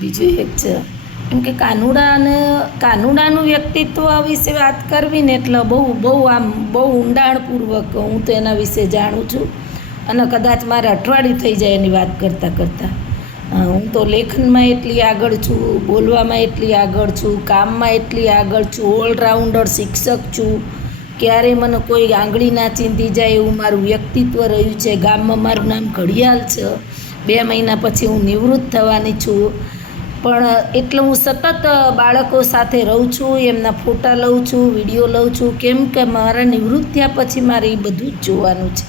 બીજું એક છે એમ કે કાનુડાનું વ્યક્તિત્વ વિશે વાત કરવી ને એટલે બહુ ઊંડાણપૂર્વક હું તો એના વિશે જાણું છું અને કદાચ મારે અઠવાડિયું થઈ જાય એની વાત કરતાં કરતાં. હું તો લેખનમાં એટલી આગળ છું, બોલવામાં એટલી આગળ છું, કામમાં એટલી આગળ છું, ઓલરાઉન્ડર શિક્ષક છું. ક્યારેય મને કોઈ આંગળી ના ચીંધી જાય એવું મારું વ્યક્તિત્વ રહ્યું છે. ગામમાં મારું નામ ઘડિયાળ છે. 2 મહિના પછી હું નિવૃત્ત થવાની છું, પણ એટલે હું સતત બાળકો સાથે રહું છું, એમના ફોટા લઉં છું, વિડીયો લઉં છું, કેમ કે મારા નિવૃત્ત થયા પછી મારે એ બધું જ જોવાનું છે.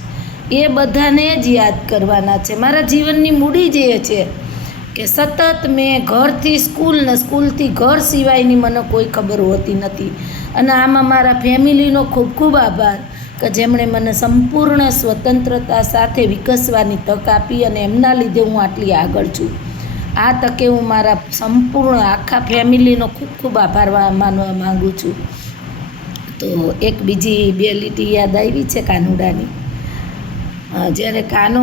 એ બધાને જ યાદ કરવાના છે. મારા જીવનની મૂડી જ એ છે કે સતત મેં ઘરથી સ્કૂલ ને સ્કૂલથી ઘર સિવાયની મને કોઈ ખબર હોતી નથી. અને આમાં મારા ફેમિલીનો ખૂબ ખૂબ આભાર કે જેમણે મને સંપૂર્ણ સ્વતંત્રતા સાથે વિકસવાની તક આપી અને એમના લીધે હું આટલી આગળ છું. આ તકે હું મારા સંપૂર્ણ આખા ફેમિલીનો ખૂબ ખૂબ આભાર માનવા માગું છું. તો એક બીજી 2 લીટી યાદ આવી છે કાનુડાની. જ્યારે કાનો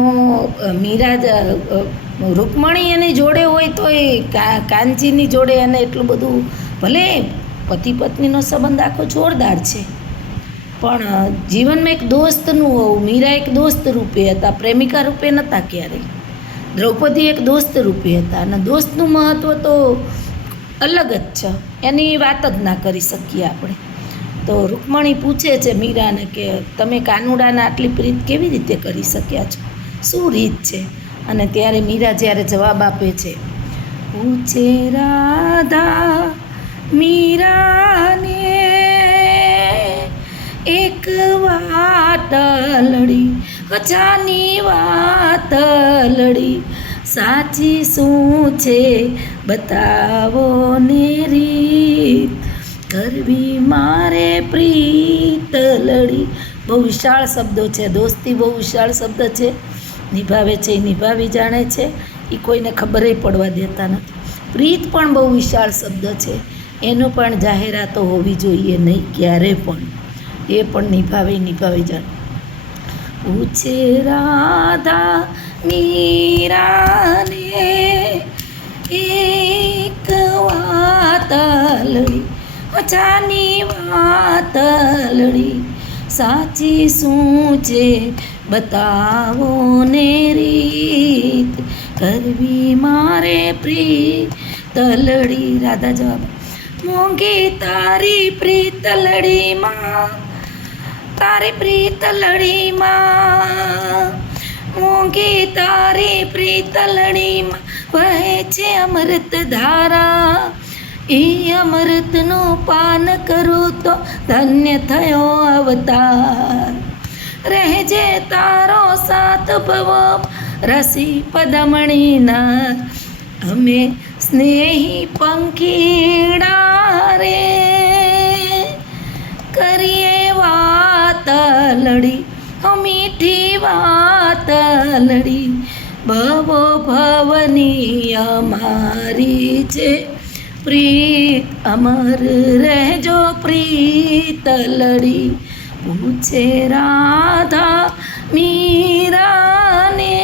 રૂકમણી એની જોડે હોય તો એ કાનજીની જોડે એને એટલું બધું, ભલે પતિ પત્નીનો સંબંધ આખો જોરદાર છે, પણ જીવનમાં એક દોસ્તનું હોવું. મીરા એક દોસ્ત રૂપે હતા, પ્રેમિકા રૂપે નહોતા ક્યારેય. દ્રૌપદી એક દોસ્ત રૂપે હતા અને દોસ્તનું મહત્ત્વ તો અલગ જ છે, એની વાત જ ના કરી શકીએ આપણે. તો રૂકમણી પૂછે છે મીરાને કે તમે કાનુડાને આટલી પ્રીત કેવી રીતે કરી શક્યા છો, શું રીત છે? અને ત્યારે મીરા જ્યારે જવાબ આપે છે, પૂછે રાધા મીરાને એક વાત લડી, જાની વાત લડી, સાચી શું છે બતાવો ને રીત, કરવી મારે પ્રીત લડી. બહુ વિશાળ શબ્દો છે. દોસ્તી બહુ વિશાળ શબ્દ છે. નિભાવે છે એ નિભાવી જાણે છે, એ કોઈને ખબરેય પડવા દેતા નથી. પ્રીત પણ બહુ વિશાળ શબ્દ છે, એનો પણ જાહેરાતો હોવી જોઈએ નહીં ક્યારે પણ. એ પણ નિભાવી જાણે. પૂછે રાધા મીરાને એક વાત લડી, જાની વાત લડી, સાચી શું છે બતાવો ને રીત, કરવી મારે પ્રીત લડી. રાધા જવાબ, મોંઘી તારી પ્રીત લડીમાં, તારી પ્રીત લડીમાં, મોંઘી તારી પ્રીત લડીમાં વહે છે અમૃત ધારા, એ અમૃતનું પાન કરું તો ધન્ય થયો અવતાર, રહેજે તારો સાથ ભવો રસી પદમણીના, અમે સ્નેહી પંખીડા રે, કરીએ વાત લડી, મીઠી વાત લડી, ભવો ભવની અમારી છે પ્રીત, અમર રહેજો પ્રીત લડી. પૂછે રાધા મીરાને